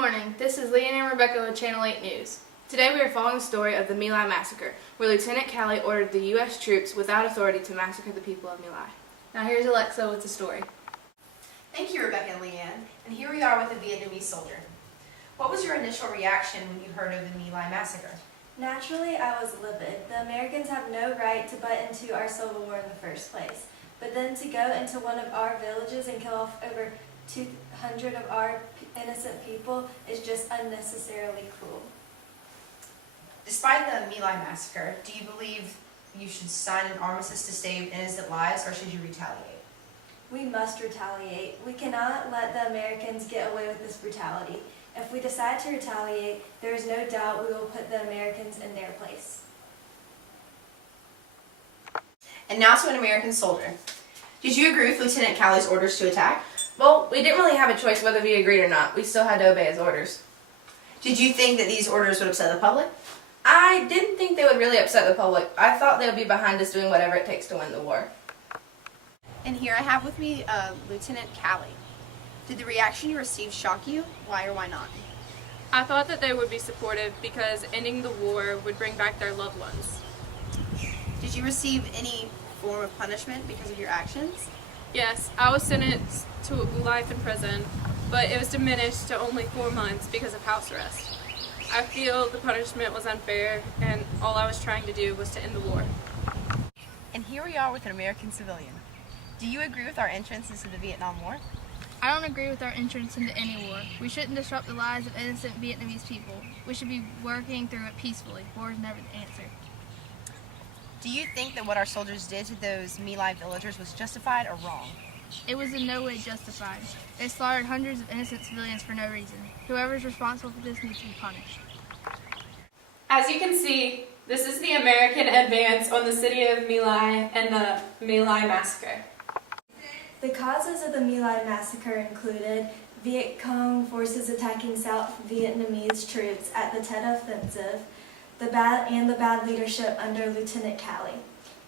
morning, this is Leanne and Rebecca with Channel 8 News. Today we are following the story of the My Lai massacre, where Lieutenant Calley ordered the U.S. troops without authority to massacre the people of My Lai. Now here's Alexa with the story. Thank you, Rebecca and Leanne. And here we are with a Vietnamese soldier. What was your initial reaction when you heard of the My Lai massacre? Naturally, I was livid. The Americans have no right to butt into our civil war in the first place. But then to go into one of our villages and kill off over 200 of our innocent people is just unnecessarily cruel. Despite the My Lai massacre, do you believe you should sign an armistice to save innocent lives, or should you retaliate? We must retaliate. We cannot let the Americans get away with this brutality. If we decide to retaliate, there is no doubt we will put the Americans in their place. And now to an American soldier. Did you agree with Lieutenant Calley's orders to attack? Well, we didn't really have a choice whether we agreed or not. We still had to obey his orders. Did you think that these orders would upset the public? I didn't think they would really upset the public. I thought they would be behind us doing whatever it takes to win the war. And here I have with me Lieutenant Calley. Did the reaction you received shock you? Why or why not? I thought that they would be supportive because ending the war would bring back their loved ones. Did you receive any form of punishment because of your actions? Yes, I was sentenced to life in prison, but it was diminished to only 4 months because of house arrest. I feel the punishment was unfair, and all I was trying to do was to end the war. And here we are with an American civilian. Do you agree with our entrance into the Vietnam War? I don't agree with our entrance into any war. We shouldn't disrupt the lives of innocent Vietnamese people. We should be working through it peacefully. War is never the answer. Do you think that what our soldiers did to those My Lai villagers was justified or wrong? It was in no way justified. They slaughtered hundreds of innocent civilians for no reason. Whoever is responsible for this needs to be punished. As you can see, this is the American advance on the city of My Lai and the My Lai massacre. The causes of the My Lai massacre included Viet Cong forces attacking South Vietnamese troops at the Tet Offensive, the bad leadership under Lieutenant Calley.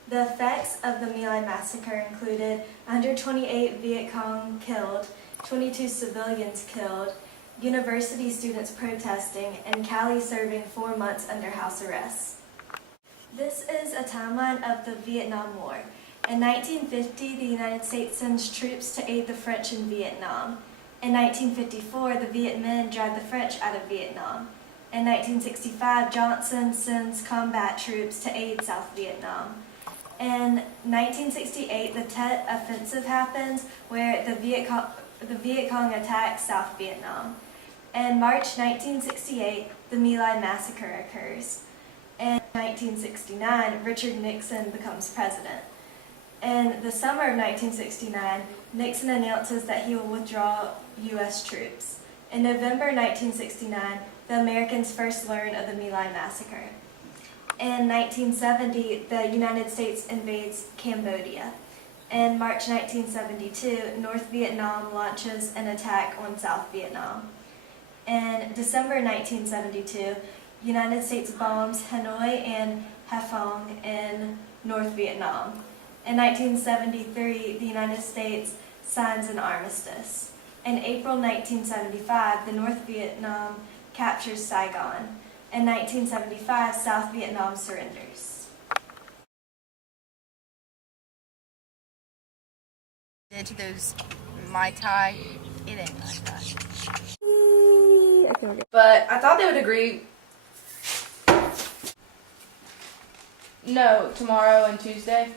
The effects of the My Lai massacre included 128 Viet Cong killed, 22 civilians killed, university students protesting, and Calley serving 4 months under house arrest. This is a timeline of the Vietnam War. In 1950, the United States sends troops to aid the French in Vietnam. In 1954, the Viet Minh drive the French out of Vietnam. In 1965, Johnson sends combat troops to aid South Vietnam. In 1968, the Tet Offensive happens, where the Viet Cong attacks South Vietnam. In March 1968, the My Lai massacre occurs. In 1969, Richard Nixon becomes president. In the summer of 1969, Nixon announces that he will withdraw U.S. troops. In November 1969, the Americans first learn of the My Lai massacre. In 1970, the United States invades Cambodia. In March 1972, North Vietnam launches an attack on South Vietnam. In December 1972, United States bombs Hanoi and Haiphong in North Vietnam. In 1973, the United States signs an armistice. In April 1975, the North Vietnam captures Saigon. In 1975, South Vietnam surrenders. Did to those Mai Tai, it ain't Mai Tai. But I thought they would agree. No, tomorrow and Tuesday.